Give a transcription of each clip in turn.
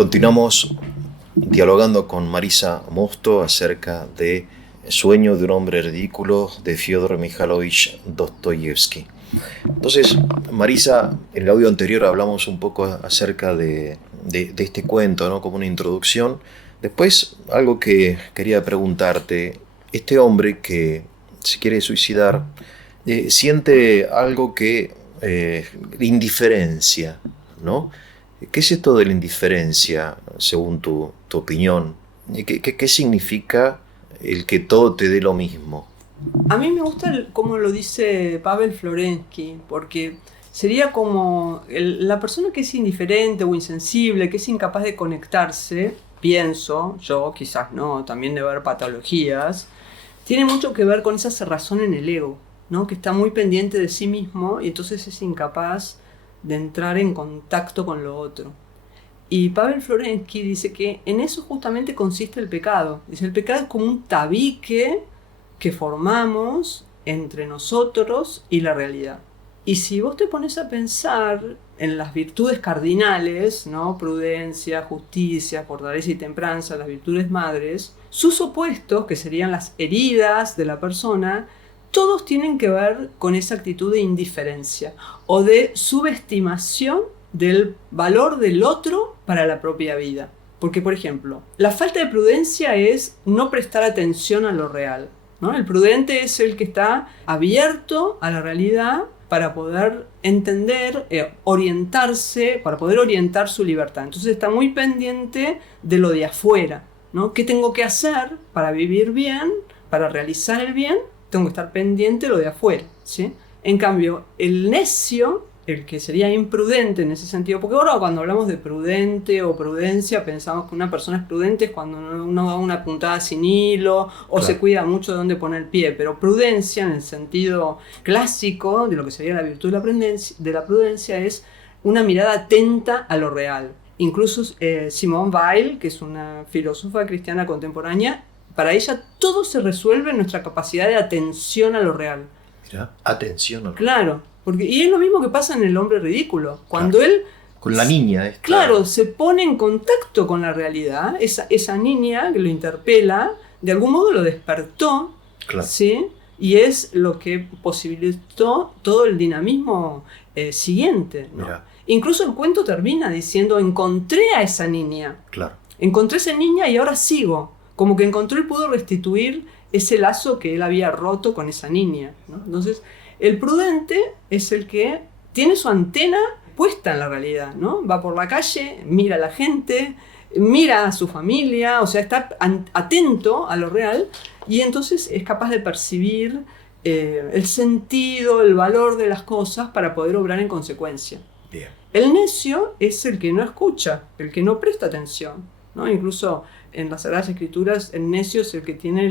Continuamos dialogando con Marisa Mosto acerca de Sueño de un hombre ridículo de Fyodor Mikhailovich Dostoyevsky. Entonces, Marisa, en el audio anterior hablamos un poco acerca de este cuento, ¿no? Como una introducción. Después, algo que quería preguntarte, este hombre que se quiere suicidar, siente algo que indiferencia, ¿no? ¿Qué es esto de la indiferencia, según tu opinión? ¿Qué significa el que todo te dé lo mismo? A mí me gusta cómo lo dice Pavel Florensky, porque sería como la persona que es indiferente o insensible, que es incapaz de conectarse, pienso, yo quizás no, también de ver patologías, tiene mucho que ver con esa cerrazón en el ego, ¿no? Que está muy pendiente de sí mismo y entonces es incapaz de entrar en contacto con lo otro. Y Pavel Florensky dice que en eso justamente consiste el pecado. Dice, el pecado es como un tabique que formamos entre nosotros y la realidad. Y si vos te pones a pensar en las virtudes cardinales, ¿no? Prudencia, justicia, fortaleza y templanza, las virtudes madres, sus opuestos, que serían las heridas de la persona, todos tienen que ver con esa actitud de indiferencia o de subestimación del valor del otro para la propia vida. Porque, por ejemplo, la falta de prudencia es no prestar atención a lo real, ¿no? El prudente es el que está abierto a la realidad para poder entender, orientarse, para poder orientar su libertad. Entonces está muy pendiente de lo de afuera, ¿no? ¿Qué tengo que hacer para vivir bien, para realizar el bien? Tengo que estar pendiente de lo de afuera, ¿sí? En cambio, el necio, el que sería imprudente en ese sentido, porque ahora cuando hablamos de prudente o prudencia pensamos que una persona es prudente es cuando uno da una puntada sin hilo o claro, se cuida mucho de dónde poner el pie, pero prudencia en el sentido clásico de lo que sería la virtud de la prudencia es una mirada atenta a lo real. Incluso Simone Weil, que es una filósofa cristiana contemporánea, para ella todo se resuelve en nuestra capacidad de atención a lo real. Mira, atención a lo real. Claro. Y es lo mismo que pasa en El hombre ridículo. Cuando claro, él... Con la niña esta. Claro, se pone en contacto con la realidad. Esa niña que lo interpela, de algún modo lo despertó. Claro. ¿Sí? Y es lo que posibilitó todo el dinamismo siguiente, ¿no? Mira. Incluso el cuento termina diciendo, encontré a esa niña. Claro. Encontré a esa niña y ahora sigo. Como que encontró y pudo restituir ese lazo que él había roto con esa niña, ¿no? Entonces, el prudente es el que tiene su antena puesta en la realidad, ¿no? Va por la calle, mira a la gente, mira a su familia, o sea, está atento a lo real y entonces es capaz de percibir el sentido, el valor de las cosas para poder obrar en consecuencia. Bien. El necio es el que no escucha, el que no presta atención, ¿no? Incluso en las Sagradas Escrituras el necio es el que tiene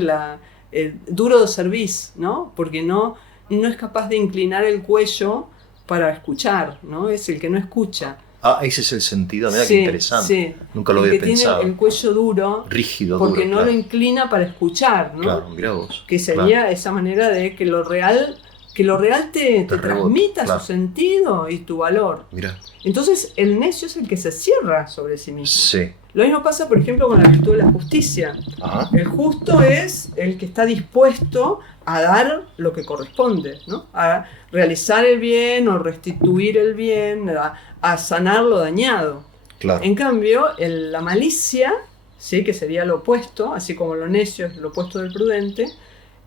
el duro de cerviz, ¿no? Porque no es capaz de inclinar el cuello para escuchar, ¿no? Es el que no escucha. Ah, ese es el sentido, mira sí, qué interesante. Sí. Nunca lo había pensado. Tiene el cuello duro, rígido, porque duro, no claro, lo inclina para escuchar, ¿no? Claro, mirá vos. Que sería claro, esa manera de que lo real te transmita claro, su sentido y tu valor. Mirá. Entonces el necio es el que se cierra sobre sí mismo. Sí. Lo mismo pasa, por ejemplo, con la virtud de la justicia. Ajá. El justo es el que está dispuesto a dar lo que corresponde, ¿no? A realizar el bien o restituir el bien, a sanar lo dañado. Claro. En cambio, la malicia, ¿sí? Que sería lo opuesto, así como lo necio es lo opuesto del prudente,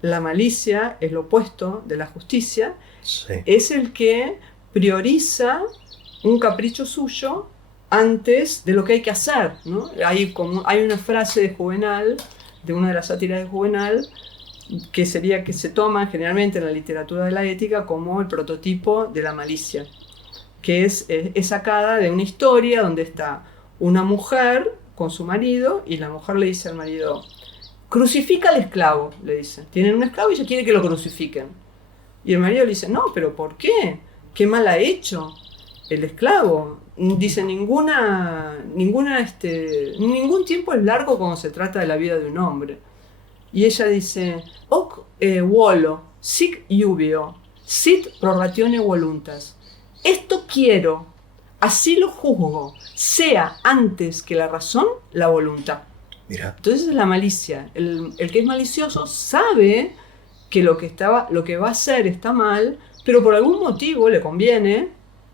la malicia es lo opuesto de la justicia, sí, es el que prioriza un capricho suyo antes de lo que hay que hacer, ¿no? Hay una frase de Juvenal, de una de las sátiras de Juvenal, que sería que se toma generalmente en la literatura de la ética como el prototipo de la malicia, que es sacada de una historia donde está una mujer con su marido y la mujer le dice al marido, crucifica al esclavo, le dice. Tienen un esclavo y ella quiere que lo crucifiquen. Y el marido le dice, no, pero ¿por qué? ¿Qué mal ha hecho el esclavo? Dice, ningún tiempo es largo cuando se trata de la vida de un hombre. Y ella dice, hoc volo, sic iubio, sit proratione voluntas. Esto quiero, así lo juzgo, sea antes que la razón, la voluntad. Mira. Entonces es la malicia. El que es malicioso sabe que lo que va a hacer está mal, pero por algún motivo le conviene,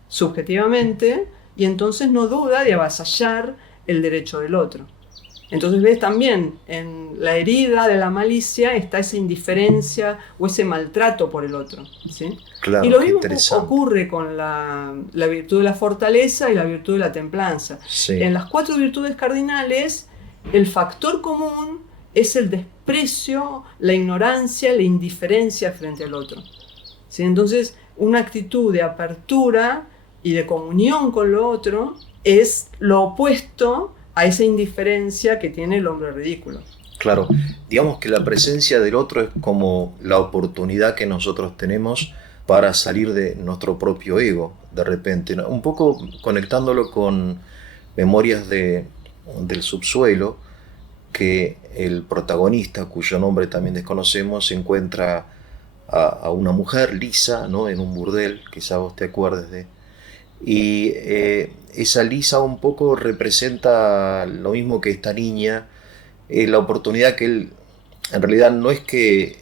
subjetivamente, y entonces no duda de avasallar el derecho del otro. Entonces ves también en la herida de la malicia está esa indiferencia o ese maltrato por el otro, ¿sí? Claro, y lo qué mismo interesante. ocurre con la virtud de la fortaleza y la virtud de la templanza. Sí. En las 4 virtudes cardinales, el factor común es el desprecio, la ignorancia, la indiferencia frente al otro, ¿sí? Entonces, una actitud de apertura y de comunión con lo otro es lo opuesto a esa indiferencia que tiene el hombre ridículo. Claro, digamos que la presencia del otro es como la oportunidad que nosotros tenemos para salir de nuestro propio ego, de repente, ¿no? Un poco conectándolo con Memorias del subsuelo, que el protagonista, cuyo nombre también desconocemos, encuentra a una mujer, Lisa, ¿no? En un burdel, quizá vos te acuerdes de... Y esa Lisa un poco representa lo mismo que esta niña, la oportunidad que él, en realidad no es que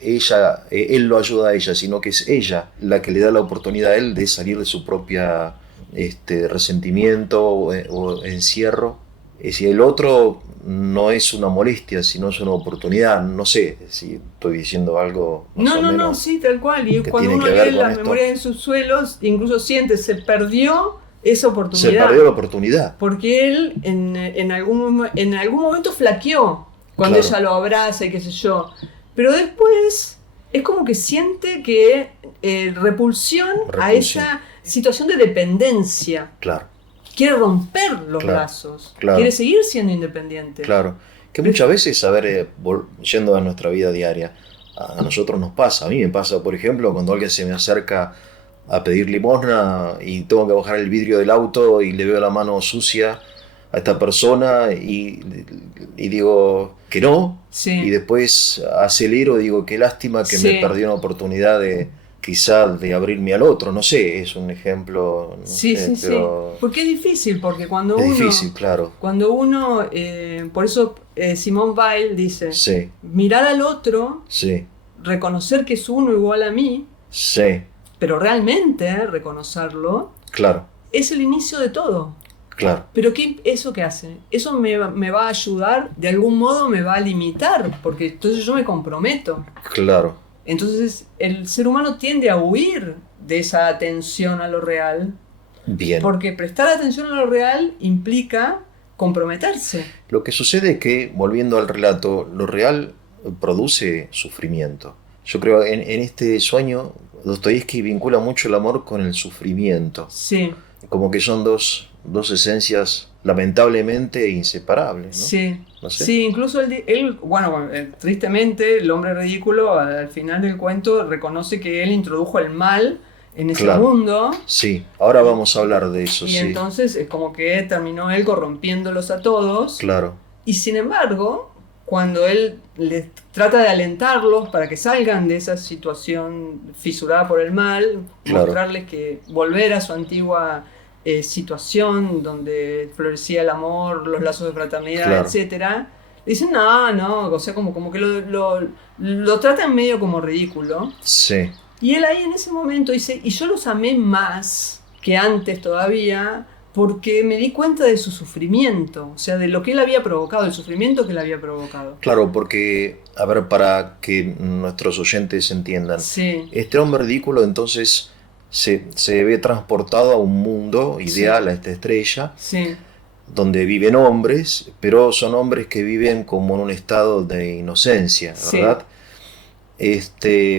él lo ayuda a ella, sino que es ella la que le da la oportunidad a él de salir de su propia resentimiento o encierro. Si el otro no es una molestia, sino es una oportunidad, no sé si estoy diciendo algo más o menos. No, sí, tal cual. Y que cuando tiene uno que ver lee con las esto. Memorias del subsuelo, incluso siente, se perdió esa Se oportunidad. perdió la oportunidad. Porque él en algún momento flaqueó cuando Claro. ella lo abraza y qué sé yo. Pero después es como que siente que repulsión a esa situación de dependencia. Claro, Quiere romper los Claro, lazos. claro. Quiere seguir siendo independiente. claro. Que muchas veces, a ver, yendo a nuestra vida diaria, a nosotros nos pasa. A mí me pasa, por ejemplo, cuando alguien se me acerca a pedir limosna y tengo que bajar el vidrio del auto y le veo la mano sucia a esta persona y digo que no, Sí. y después acelero, digo qué lástima que Sí. me perdí una oportunidad de quizá de abrirme al otro, no sé, es un ejemplo, no Sí, sé, sí, pero sí. Porque es difícil, porque cuando es uno... difícil, claro, Cuando uno... por eso Simone Weil dice, sí, mirar al otro, sí, reconocer que es uno igual a mí, sí, pero realmente reconocerlo, claro, es el inicio de todo. claro, Pero ¿eso qué hace? Eso me va a ayudar, de algún modo me va a limitar, porque entonces yo me comprometo. claro, Entonces el ser humano tiende a huir de esa atención a lo real, bien. porque prestar atención a lo real implica comprometerse. Lo que sucede es que, volviendo al relato, lo real produce sufrimiento. Yo creo en este sueño, Dostoyevsky vincula mucho el amor con el sufrimiento. Sí, Como que son dos esencias lamentablemente inseparables, ¿no? sí. No sé. Sí, incluso tristemente, el hombre ridículo al final del cuento reconoce que él introdujo el mal en ese Claro. mundo. Sí, ahora vamos a hablar de eso, Y sí. entonces es como que terminó él corrompiéndolos a todos. Claro, Y sin embargo, cuando él les trata de alentarlos para que salgan de esa situación fisurada por el mal, Claro. mostrarles que volver a su antigua situación donde florecía el amor, los lazos de fraternidad, Claro. etcétera, dicen no, o sea, como que lo tratan medio como ridículo. sí, Y él ahí en ese momento dice, y yo los amé más que antes todavía, porque me di cuenta de su sufrimiento, o sea, de lo que él había provocado, el sufrimiento que él había provocado. claro, porque, a ver, para que nuestros oyentes entiendan, Sí, este hombre ridículo entonces se ve transportado a un mundo ideal, a esta estrella, sí, donde viven hombres, pero son hombres que viven como en un estado de inocencia, Sí. ¿verdad?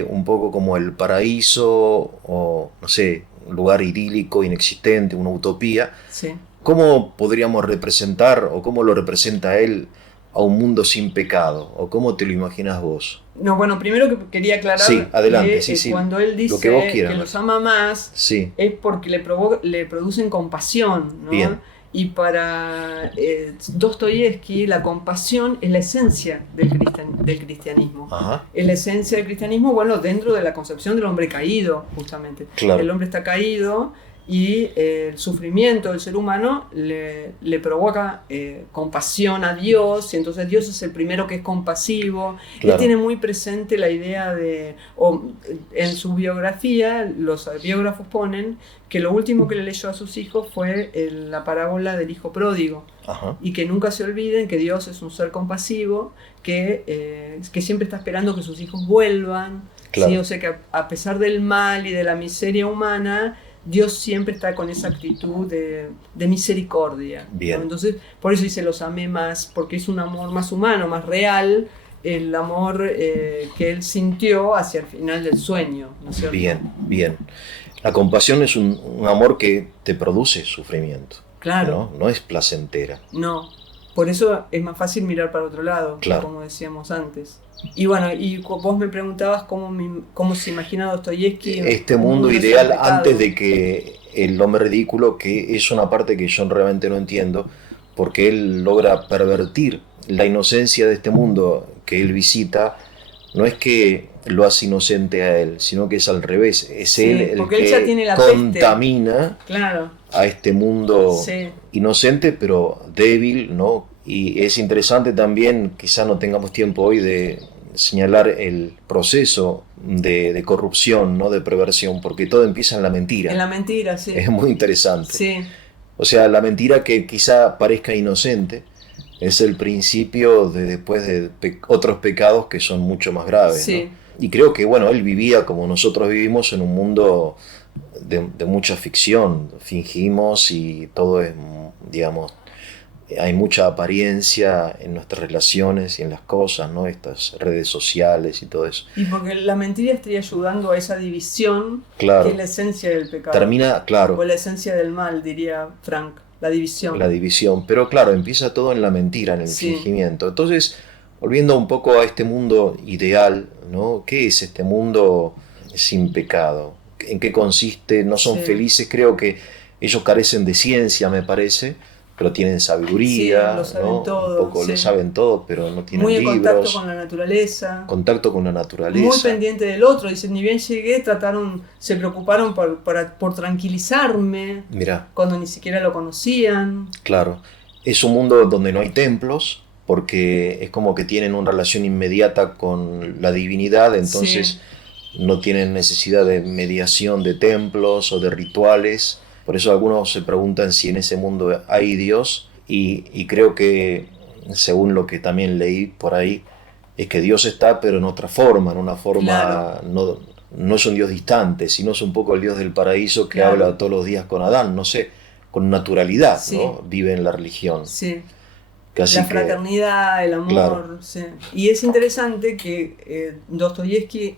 Un poco como el paraíso, o no sé, un lugar idílico, inexistente, una utopía. sí. ¿Cómo podríamos representar, o cómo lo representa él, a un mundo sin pecado? ¿O cómo te lo imaginas vos? No, bueno, primero que quería aclarar Sí, adelante, que sí. cuando él dice Lo que vos quieras. los ama más, Sí, es porque le producen compasión, ¿no? Bien. Y para Dostoyevsky la compasión es la esencia del cristianismo. ajá, Es la esencia del cristianismo, bueno, dentro de la concepción del hombre caído, justamente. Claro. El hombre está caído y el sufrimiento del ser humano le provoca compasión a Dios, y entonces Dios es el primero que es compasivo. Claro. Él tiene muy presente la idea en su biografía, los biógrafos ponen que lo último que le leyó a sus hijos fue la parábola del hijo pródigo. Ajá. Y que nunca se olviden que Dios es un ser compasivo, que siempre está esperando que sus hijos vuelvan. Claro. ¿Sí? O sea que a pesar del mal y de la miseria humana, Dios siempre está con esa actitud de misericordia. Bien. ¿no? Entonces, por eso dice los amé más, porque es un amor más humano, más real, el amor que él sintió hacia el final del sueño, ¿no es cierto? Bien, bien. La compasión es un amor que te produce sufrimiento. Claro. No es placentera. No, por eso es más fácil mirar para otro lado, claro. como decíamos antes. Y bueno, y vos me preguntabas cómo se imagina Dostoyevsky este mundo ideal antes de que el hombre ridículo, que es una parte que yo realmente no entiendo, porque él logra pervertir la inocencia de este mundo que él visita. No es que lo hace inocente a él, sino que es al revés, es sí, él el que él ya tiene la contamina claro. a este mundo sí. inocente pero débil, ¿no? Y es interesante también, quizá no tengamos tiempo hoy de señalar el proceso de corrupción, ¿no? De perversión, porque todo empieza en la mentira. En la mentira, sí. Es muy interesante. Sí. O sea, la mentira que quizá parezca inocente es el principio de después de otros pecados que son mucho más graves. Sí. ¿no? Y creo que, bueno, él vivía como nosotros vivimos en un mundo de mucha ficción. Fingimos y todo es, digamos, hay mucha apariencia en nuestras relaciones y en las cosas, ¿no? Estas redes sociales y todo eso. Y porque la mentira estaría ayudando a esa división, claro. que es la esencia del pecado. Termina, claro. O la esencia del mal, diría Frank, la división. La división, pero claro, empieza todo en la mentira, en el sí. fingimiento. Entonces, volviendo un poco a este mundo ideal, ¿no? ¿Qué es este mundo sin pecado? ¿En qué consiste? No son sí. felices, creo que ellos carecen de ciencia, me parece, pero tienen sabeduría, sí, lo saben ¿no? todo, un poco sí. lo saben todo, pero no tienen muy en libros. contacto con la naturaleza. Contacto con la naturaleza. Muy pendiente del otro. Dicen, ni bien llegué, se preocuparon por tranquilizarme. Mirá. Cuando ni siquiera lo conocían. Claro. Es un mundo donde no hay templos, porque es como que tienen una relación inmediata con la divinidad, entonces sí. no tienen necesidad de mediación de templos o de rituales. Por eso algunos se preguntan si en ese mundo hay Dios, y creo que, según lo que también leí por ahí, es que Dios está, pero en otra forma, en una forma, claro. no es un Dios distante, sino es un poco el Dios del paraíso que claro. habla todos los días con Adán, no sé, con naturalidad, sí. ¿no? Vive en la religión. Sí. Casi la fraternidad, el amor. Claro. Sí. Y es interesante que Dostoyevsky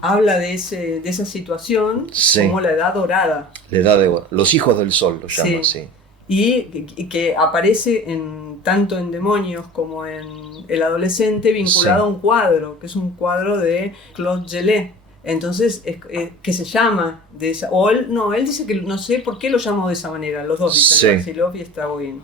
habla de esa situación sí. como la edad dorada. La edad de oro. Los hijos del sol lo llama, sí. sí. Y que aparece tanto en Demonios como en El adolescente vinculado sí. a un cuadro, que es un cuadro de Claude Gelée. Entonces, que se llama de esa... él dice que no sé por qué lo llamó de esa manera, los dos dicen, Marcilov y Straboin.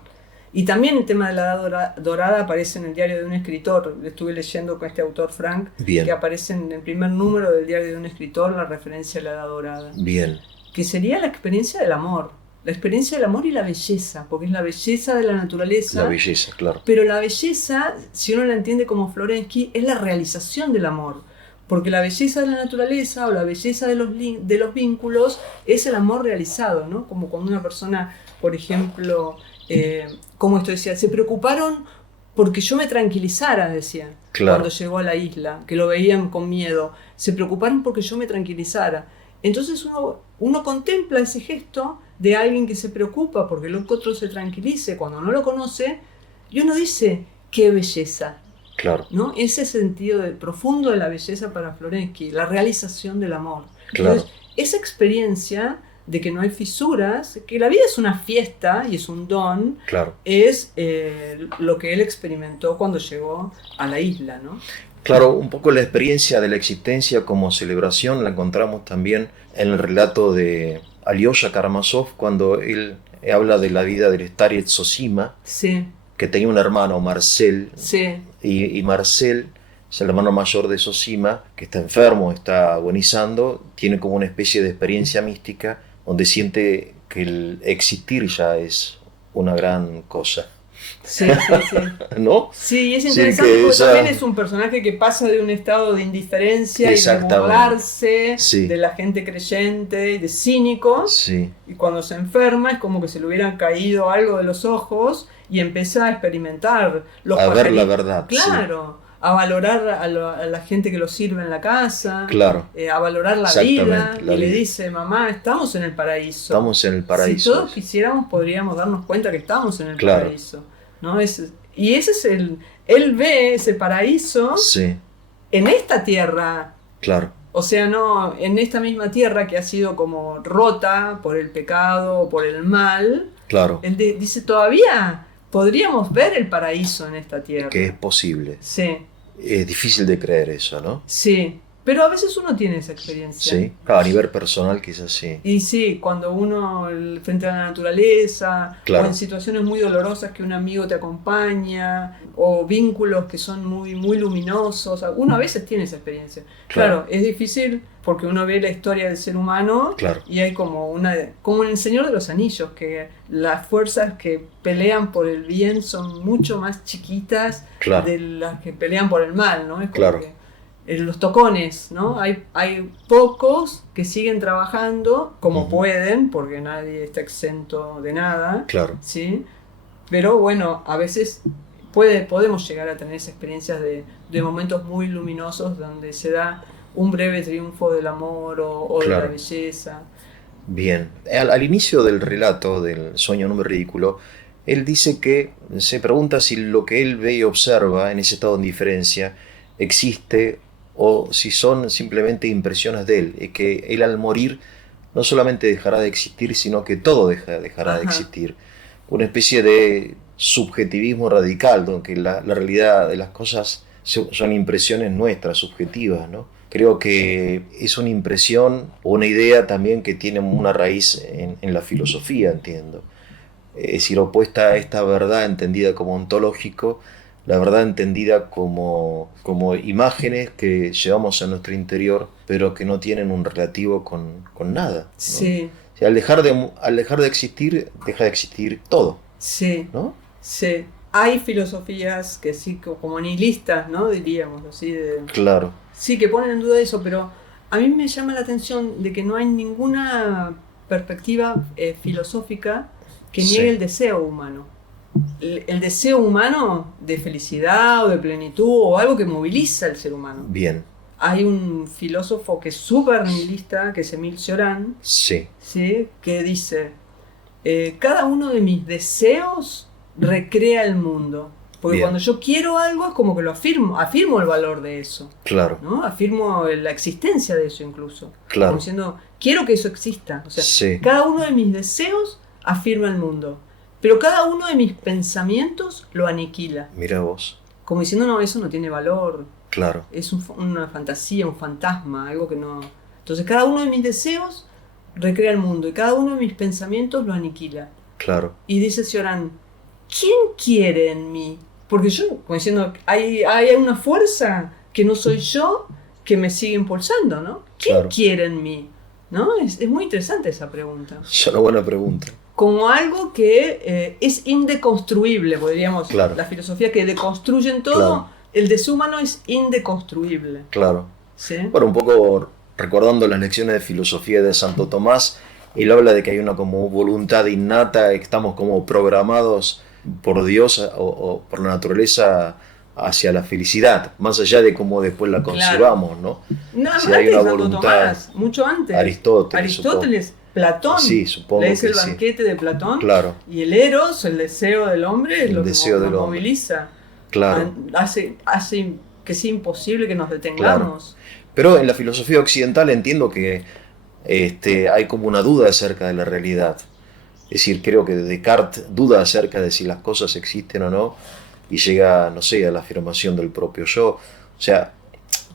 Y también el tema de la edad dorada aparece en el diario de un escritor. Estuve leyendo con este autor Frank, Bien. que aparece en el primer número del diario de un escritor la referencia a la edad dorada. Bien. Que sería la experiencia del amor. La experiencia del amor y la belleza, porque es la belleza de la naturaleza. La belleza, claro. Pero la belleza, si uno la entiende como Florensky, es la realización del amor. Porque la belleza de la naturaleza o la belleza de los vínculos es el amor realizado, ¿no? Como cuando una persona, por ejemplo... como esto decía, se preocuparon porque yo me tranquilizara, decía, claro. cuando llegó a la isla, que lo veían con miedo, se preocuparon porque yo me tranquilizara. Entonces uno contempla ese gesto de alguien que se preocupa porque el otro se tranquilice cuando no lo conoce, y uno dice, qué belleza. Claro. ¿No? Ese sentido profundo de la belleza para Florensky, la realización del amor. Claro. Entonces, esa experiencia de que no hay fisuras, que la vida es una fiesta y es un don, claro. es lo que él experimentó cuando llegó a la isla, ¿no? Claro, un poco la experiencia de la existencia como celebración la encontramos también en el relato de Alyosha Karamazov, cuando él habla de la vida del Starets Zosima, sí. que tenía un hermano, Marcel, sí. y Marcel es el hermano mayor de Zosima, que está enfermo, está agonizando, tiene como una especie de experiencia mística donde siente que el existir ya es una gran cosa. Sí, sí, sí. ¿No? Sí, es Sí, interesante que porque esa- también es un personaje que pasa de un estado de indiferencia y de Exactamente. burlarse Sí. de la gente creyente y de cínico. Sí, Y cuando se enferma es como que se le hubieran caído algo de los ojos y empieza a experimentar los a ver la pajaritos. verdad, sí, Claro, a valorar a la gente que lo sirve en la casa, claro, a valorar la vida. exactamente, la Y le vida. dice, mamá, estamos en el paraíso. Estamos en el Si paraíso. todos quisiéramos, podríamos darnos cuenta que estamos en el Claro. paraíso. ¿No? Y ese es él ve ese paraíso Sí, en esta tierra. claro, O sea, no, en esta misma tierra que ha sido como rota por el pecado o por el mal, claro, él dice, todavía podríamos ver el paraíso en esta tierra. que es posible. Sí, Es difícil de creer eso, ¿no? sí. Pero a veces uno tiene esa experiencia. Sí, claro, a nivel personal quizás sí. Y sí, cuando uno frente a la naturaleza, Claro. o en situaciones muy dolorosas que un amigo te acompaña, o vínculos que son muy, muy luminosos, uno a veces tiene esa experiencia. Claro, es difícil porque uno ve la historia del ser humano Claro. y hay como como en El Señor de los Anillos, que las fuerzas que pelean por el bien son mucho más chiquitas Claro. de las que pelean por el mal, ¿no? Es como Claro. que los tocones, ¿no? Hay pocos que siguen trabajando como pueden, porque nadie está exento de nada, Claro. ¿sí? Pero bueno, a veces podemos llegar a tener esas experiencias de momentos muy luminosos donde se da un breve triunfo del amor o de la Claro. belleza. Bien. Al inicio del relato del sueño en un ridículo, él dice que se pregunta si lo que él ve y observa en ese estado de indiferencia existe o si son simplemente impresiones de él, y que él al morir no solamente dejará de existir, sino que todo dejará de Ajá. existir. Una especie de subjetivismo radical, donde la realidad de las cosas son impresiones nuestras, subjetivas, ¿no? Creo que es una impresión o una idea también que tiene una raíz en la filosofía, entiendo. Es decir, opuesta a esta verdad entendida como ontológico, la verdad entendida como imágenes que llevamos a nuestro interior, pero que no tienen un relativo con nada, ¿no? Sí, O sea, al dejar de existir, deja de existir todo, sí, ¿no? sí. Hay filosofías que sí, como nihilistas, ¿no? Diríamos así, Claro, sí, que ponen en duda eso, pero a mí me llama la atención de que no hay ninguna perspectiva filosófica que Sí. niegue el deseo humano. El deseo humano de felicidad o de plenitud o algo que moviliza al ser humano. bien, Hay un filósofo que es súper nihilista, que es Émile Cioran, sí, ¿sí? Que dice, cada uno de mis deseos recrea el mundo. Porque Bien. cuando yo quiero algo es como que lo afirmo el valor de eso, claro, ¿no? Afirmo la existencia de eso incluso. Claro. Como diciendo, quiero que eso exista. O sea, Sí. cada uno de mis deseos afirma el mundo. Pero cada uno de mis pensamientos lo aniquila. Mira vos, Como diciendo, no, eso no tiene valor. claro, Es una fantasía, un fantasma, algo que no... Entonces cada uno de mis deseos recrea el mundo y cada uno de mis pensamientos lo aniquila. claro, Y dice Cioran, ¿quién quiere en mí? Porque yo, como diciendo, hay una fuerza que no soy yo que me sigue impulsando, ¿no? ¿Quién Claro. quiere en mí? ¿No? Es muy interesante esa pregunta. es una buena pregunta. Como algo que es indeconstruible, podríamos, Claro. la filosofía que deconstruyen todo, Claro. el deseo humano es indeconstruible. Claro. ¿Sí? Bueno, un poco recordando las lecciones de filosofía de Santo Tomás, él habla de que hay una como voluntad innata, que estamos como programados por Dios o por la naturaleza hacia la felicidad, más allá de cómo después la concebamos, ¿no? No, Si antes hay una de Santo voluntad. Tomás, mucho antes. Aristóteles, Platón. Sí, supongo Lees que el sí. banquete de Platón. Claro, Y el eros, el deseo del hombre, es El lo que deseo del nos hombre. moviliza. claro. Hace que sea imposible que nos detengamos. Pero en la filosofía occidental entiendo que hay como una duda acerca de la realidad. Es decir, creo que Descartes duda acerca de si las cosas existen o no y llega, no sé, a la afirmación del propio yo. O sea,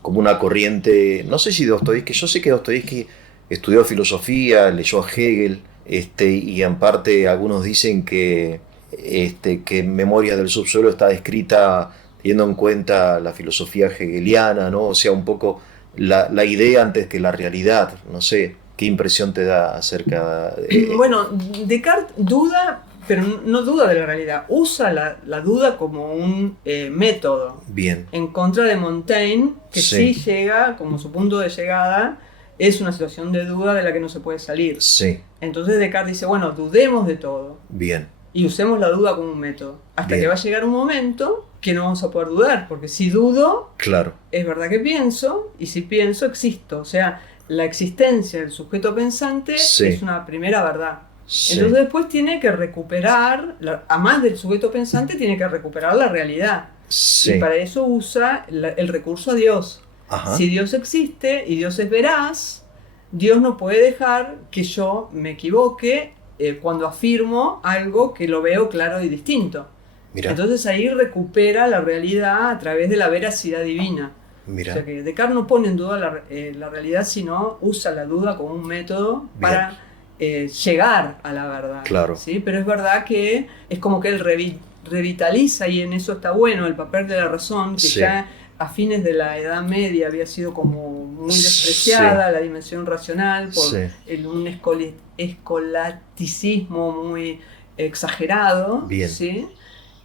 como una corriente, no sé si Dostoyevsky, yo sé que Dostoyevsky estudió filosofía, leyó a Hegel, y en parte algunos dicen que Memorias del subsuelo está escrita teniendo en cuenta la filosofía hegeliana, ¿no? O sea, un poco la idea antes que la realidad, no sé. ¿Qué impresión te da acerca Bueno, Descartes duda, pero no duda de la realidad, usa la duda como un método. Bien. En contra de Montaigne, que sí llega, como su punto de llegada, es una situación de duda de la que no se puede salir. Sí. Entonces Descartes dice, bueno, dudemos de todo. Bien. Y usemos la duda como un método. Hasta Bien. que va a llegar un momento que no vamos a poder dudar, porque si dudo, claro, es verdad que pienso, y si pienso, existo. O sea, la existencia del sujeto pensante es una primera verdad. Sí. Entonces después tiene que recuperar, a más del sujeto pensante, tiene que recuperar la realidad. Sí. Y para eso usa el recurso a Dios. Ajá. Si Dios existe y Dios es veraz, Dios no puede dejar que yo me equivoque cuando afirmo algo que lo veo claro y distinto. Mirá. Entonces ahí recupera la realidad a través de la veracidad divina. Mirá. O sea que Descartes no pone en duda la realidad, sino usa la duda como un método para llegar a la verdad. Claro. ¿Sí? Pero es verdad que es como que él revitaliza, y en eso está bueno, el papel de la razón, que ya a fines de la Edad Media había sido como muy despreciada, la dimensión racional, por un escolasticismo muy exagerado. Bien. ¿Sí?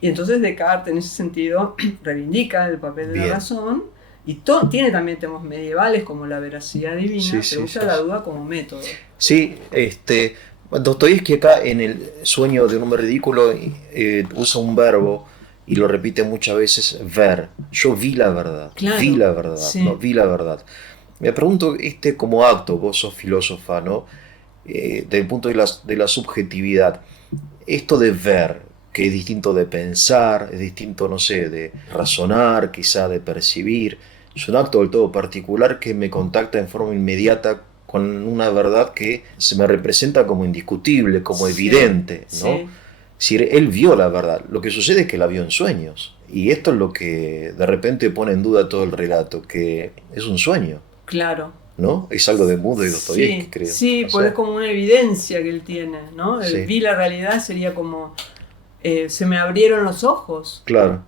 Y entonces Descartes en ese sentido reivindica el papel de la razón, y tiene también temas medievales como la veracidad divina, pero usa la duda como método. Sí, Dostoyevski acá en El sueño de un hombre ridículo usa un verbo y lo repite muchas veces, ver. Yo vi la verdad, claro, vi la verdad, no, vi la verdad. Me pregunto, como acto, vos sos filósofa, ¿no? Desde el punto de la subjetividad, esto de ver, que es distinto de pensar, es distinto, no sé, de razonar, quizá de percibir, es un acto del todo particular que me contacta en forma inmediata con una verdad que se me representa como indiscutible, como evidente, ¿no? Sí. Es decir, él vio la verdad. Lo que sucede es que la vio en sueños. Y esto es lo que de repente pone en duda todo el relato, que es un sueño. Claro. ¿No? Es algo de Mudo y Dostoyevski, creo. Sí, porque es como una evidencia que él tiene, ¿no? El vi la realidad sería como, se me abrieron los ojos. Claro.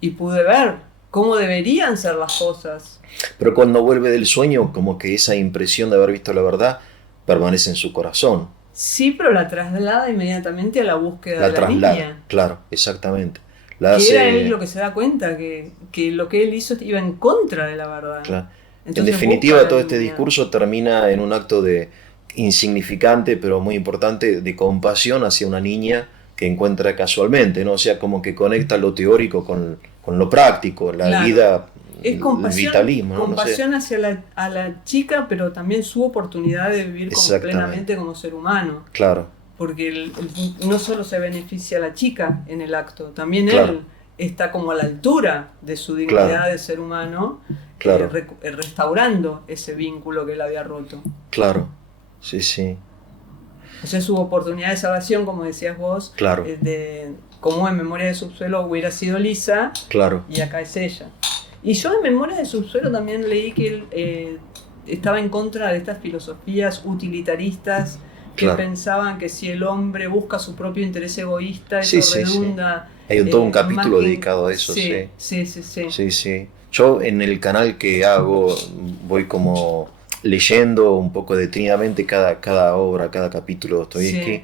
Y pude ver cómo deberían ser las cosas. Pero cuando vuelve del sueño, como que esa impresión de haber visto la verdad permanece en su corazón. Sí, pero la traslada inmediatamente a la búsqueda de la niña. Claro, exactamente. Era él lo que se da cuenta, que lo que él hizo iba en contra de la verdad. Claro. Entonces, en definitiva, todo este discurso termina en un acto de insignificante, pero muy importante, de compasión hacia una niña que encuentra casualmente, ¿no? O sea, como que conecta lo teórico con lo práctico, la vida, es compasión, el vitalismo, ¿no? Compasión, no sé, hacia la chica, pero también su oportunidad de vivir plenamente como ser humano. Claro. Porque no solo se beneficia a la chica en el acto, también él está como a la altura de su dignidad de ser humano, restaurando ese vínculo que él había roto. Claro, sí. O sea, su oportunidad de salvación, como decías vos, como en Memorias de Subsuelo hubiera sido Lisa, y acá es ella. Y yo en Memorias de Subsuelo también leí que él estaba en contra de estas filosofías utilitaristas que pensaban que si el hombre busca su propio interés egoísta, eso redunda. Sí. Hay todo un capítulo dedicado a eso. Sí. Yo en el canal que hago voy como leyendo un poco detenidamente cada obra, cada capítulo de Dostoyevski.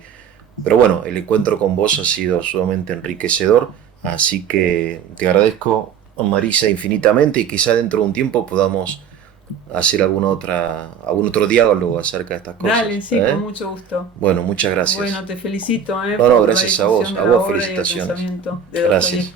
Pero bueno, el encuentro con vos ha sido sumamente enriquecedor, así que te agradezco, Marisa, infinitamente, y quizá dentro de un tiempo podamos hacer algún otro diálogo acerca de estas cosas. Dale, sí, con mucho gusto. Bueno, muchas gracias. Bueno, te felicito. No, gracias a vos felicitaciones. Gracias.